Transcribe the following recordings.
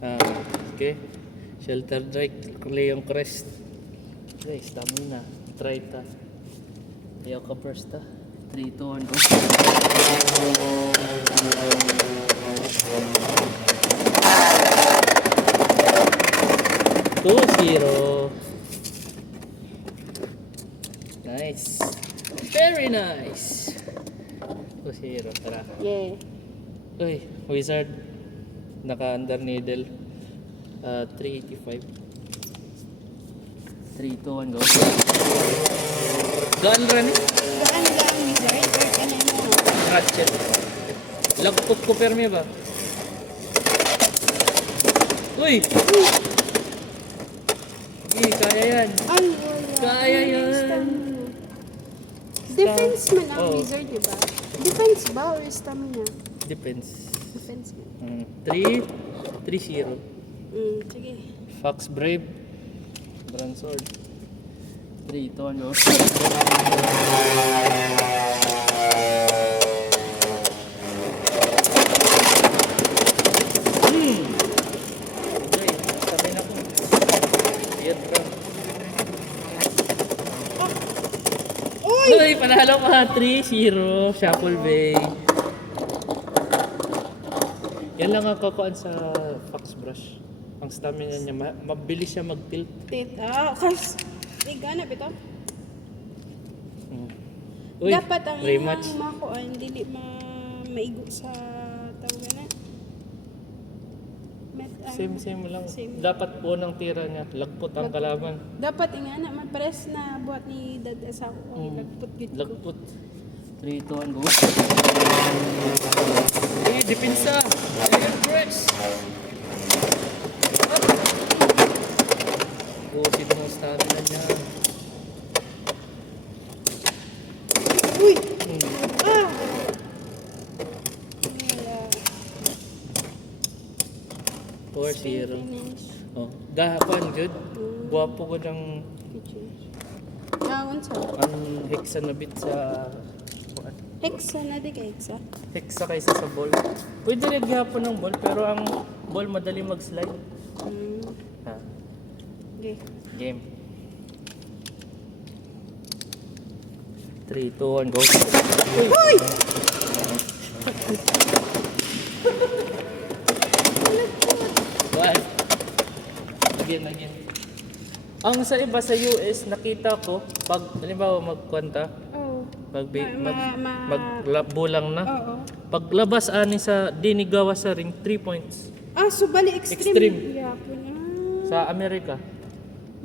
Okay. Shelter Drake, Leon Crest. Okay, stamina. Try ta. Ayaw ka first ta. 3, 2, 1, go. 2-0. Nice. Very nice. 2-0. Tara. Yeah. Uy, Wizard. Naka-under needle. 385. 3, 2, 1, go. Gaan run eh. Gaan wizard or kanay mo? Ratchet. Lagpot ko perme ba? Uy! Uy, kaya yan. Ay, wala. Kaya yan. Defense man ang Oh. wizard, diba? Defense ba or stamina? Depends. Defense man. 3-0. Sige. Fox Brave. Bronze Sword. 3, 2, 1, go. Okay, sabi na ko. Yet ka. Uy! Uy, panalo ka. 3-0. Shuffle Bay. Yan lang ang kakuan sa Fox Brush. Ang stamina niya, mabilis siya mag-tilt. Kas. Ganap ito. Uy, Dapat ang rematch. iyang makuan, dili maigo sa tawag na. Same lang. Same. Dapat po ng tira niya. Lagpot ang kalaban. Dapat ingana mapares na buhat ni dad sa ako. Lagpot gid ko. Lagpot. 3, 2, 1, go. Uy, depensa. Ayan, press. Buti mo ang stamina niya. Uy! Hmm. Ah! Wala. 4-0. Finish. Oh, gahapan, good. Guwapo ko ng Unsa? ang hexa na bit sa Hexa na di ka hexa. hexa kaysa sa ball. Pwede rin gahapon ng ball, pero ang ball madali mag-slide. Ha, Okay. game. 3, 2, 1, go. Uy! What? Again. Ang sa iba sa US, nakita ko, pag, halimbawa magkwanta, Oh. magbulang na. Oo. Paglabas ani sa dinigawa sa ring, 3 points. So bali extreme. Extreme. Yapon. Sa Amerika.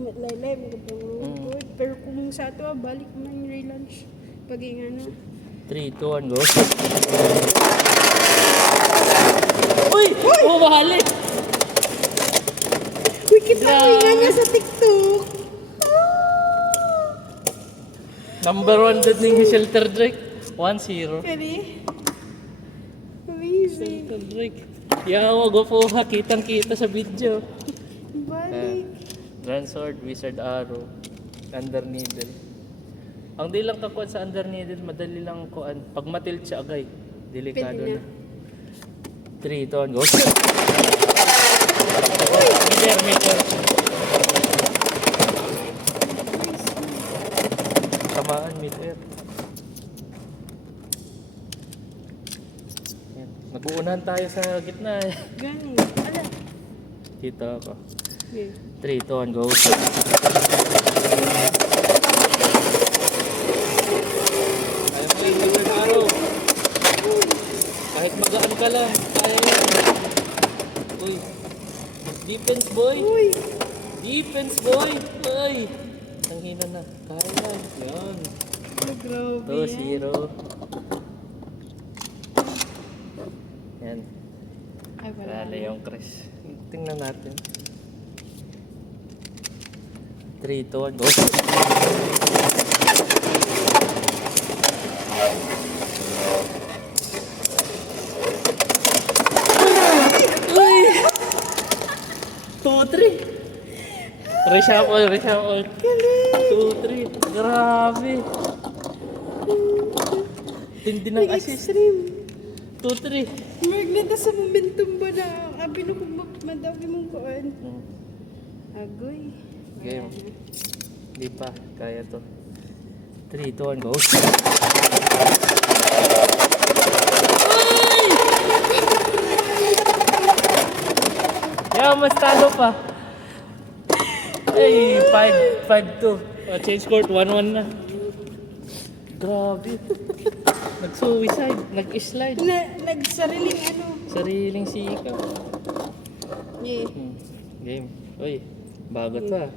Laylay mo good. Pero kung sa ato balik man yung lunch. Pag ingana. 3, 2, 1, go. Uy! Oh, mahali! Uy, kita ko ingana sa TikTok. Number 1 dad ng Shelter Drake. 1-0. Kani? Amazing. Shelter Drake. Yawa, go po ha. Kitang-kita sa video. Balik. Grand Sword, Wizard Arrow, Under Needle. Ang di lang kakuan sa Under Needle, madali lang kuan. Pag matilt siya agay, delikado Pwede na. na. 3, 2, 1, go. Meter. Tamaan, meter. Yan. Nag-uunahan tayo sa gitna eh. Gani. Ala. Kita ako. Okay. 3, 2, 1, go. Kaya mo yan, Wizard Arrow. Kahit magaan ka lang, kaya yan. Uy. Defense boy. Uy. Defense boy. Uy. Ang hina na. Kaya yan. Yan. Grabe. 2-0. Yan. Ay, wala. Wala yung Chris. Tingnan natin. 3, 2, 1, go. Uy! 2-3. Reshuffle. 2-3. Grabe. Tindi ng assist. Extreme. 2-3. Mag Nagmenta sa momentum ba na abi na kung madami mong kuan. Hmm. Agoy. Game. Di pa. Kaya to. 3, 2, 1, go. Yeah, mas talo pa. Ay, 5-2. Change court, 1-1 na. Grabe. Nag-suicide, nag-slide. Nagsariling ano. Sariling sika. Yeah. Game. Uy, bago to ah.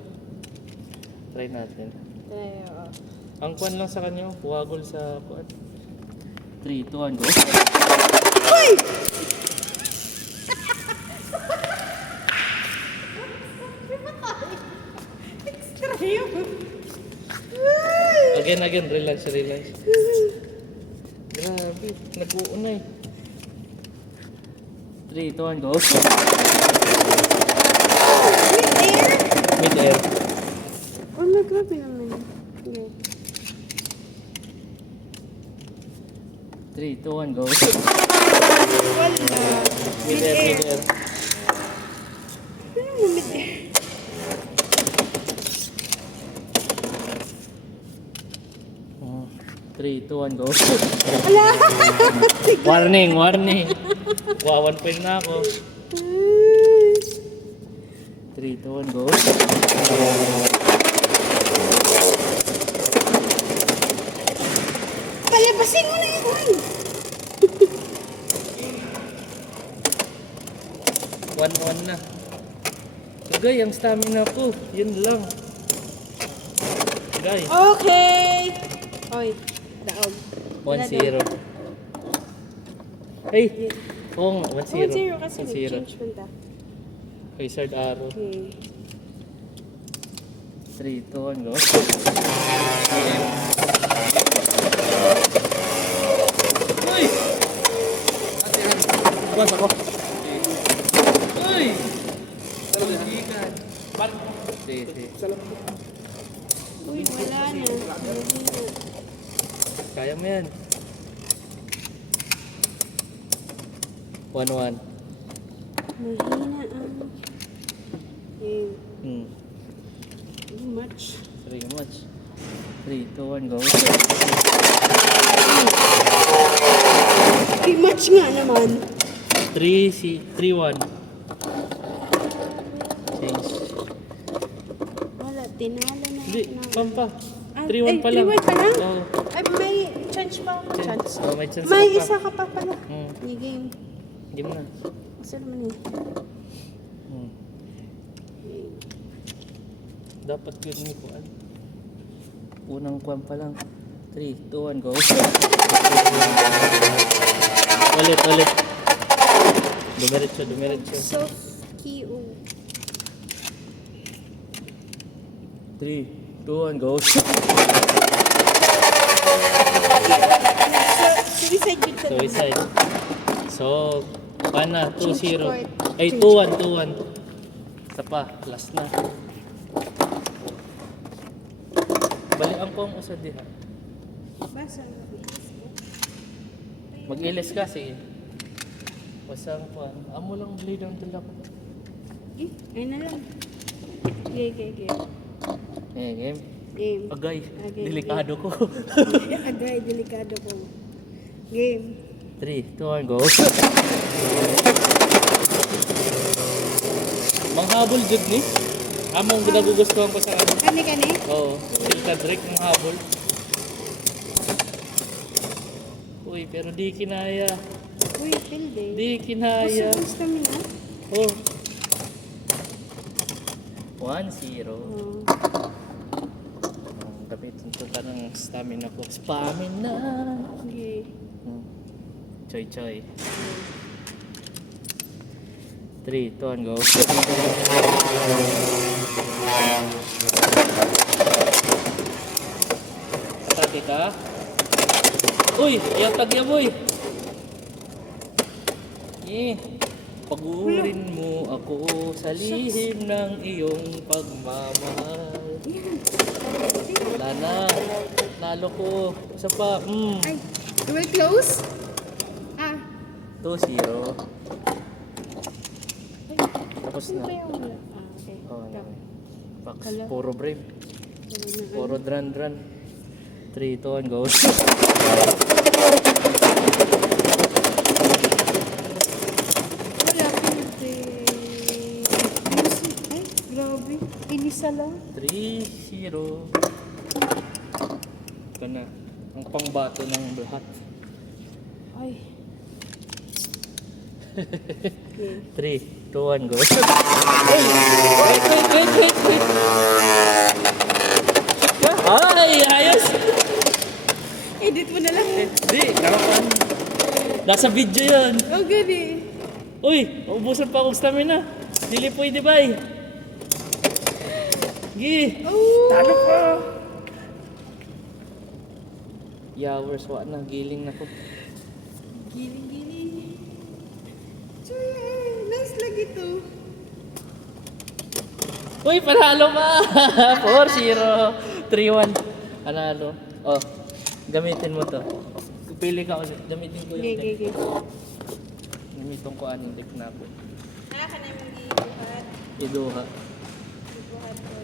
Try natin. Tayo. Ang kwan lang sa kanya, wagol sa kwan. 3, 2, 1, go. Uy! Extra yun. Again, relax. Grabe, nag-uunay. 3, 2, 1, go. Mid-air? Mid-air. Oh, grabe naman. Okay. 3, 2, 1, go. Wala. Mid-air. Ano mo mid-air? Oh, 3, 2, 1, go. Ala! Warning. Wow, 1 point na ako. 3, 2, 1, go. Palabasin mo na yun! 1-1 na. Agay, ang stamina ko. Yun lang. Guys, Okay! Oy, daog. 1-0. Hey! Oo nga, 1-0 1-0. kasi 1-0. nag-change punta. Wizard arrow. Okay. 3, 2, 1, go. Uy! Bukas ako. Uy! Salugikan. Sige. Uy, wala na. Mahina. Kaya mo yan. 1-1. Mahina ang game. Too much. 3 much. 3, 2, 1, go. Too much nga naman. 3-1. Change. Wala, tinalo na. Hindi, tinalo. pampa. Ah, 3-1 pa ay, lang. 3-1 pa lang? Oo. Ay, may chance pa ako. Chance. Oh, may chance May ka pa. isa ka pa pala. Hmm. Yung game. Game na. Kasi naman eh. Dapat yun ni Kuan. Unang Kuan pa lang. 3, 2, 1, go. Ulit. Dumiretso. Soft Q. 3, 2, 1, go. Suicide yun sa Suicide. So, pana, 2-0. court. Ay, Change 2-1. Isa pa, last na. Balikan ko ang usad diha. Basa. Mag-ilis ka, sige. Pasang pa. Amo lang blade ang dala ko. Eh, ayun na lang. Okay. Game. Game. Agay, Agay. delikado ko. Agay, delikado ko. Game. 3, 2, 1, go. Manghabol jud ni. Among ginagugustuhan ko sa ano. Kani? Oo, Silka Drake ng habol. Uy, pero di kinaya. Uy, field eh. Di kinaya. Gusto mo na? Oh. 1-0. Oh. Gamitin ko pa ng stamina ko. Stamina. Okay. Choy. 3, 2, 1, go. Stati ka. Uy, yatag ya boy. Pagurin mo ako sa lihim ng iyong pagmamahal. Wala na. Nalo ko. Isa pa. Ay, you will close? Ah, 2-0. Ay, Tapos ano na. ba yung wala? Okay. Oh, Tap. Pax, Wala. puro brave. Wala na. Puro dran. 3, 2, 1, go. Wala, pwede. Ay, grabe. Inisa lang. 3-0. Ito na. Ang pangbato ng lahat. Ay. Okay. 3, 2, 1, go. Wait. Ay, ayos! Edit mo na lang. Di, nakapan. Nasa video yun. Oh, gani. Uy, naubusan pa akong stamina. Dili pwede ba eh. Gi, Oh. talo pa. Yowers, wa na, giling na ko. Giling. Choy, nice lagi to. Uy, panalo ka! 4-0. 3-1. Panalo. Oh, gamitin mo to. Pili ka ulit. Gamitin ko yung deck. Okay. Gamitin ko anong deck na ako. Naka na yung gibuhat. Iduha. Gibuhat ko.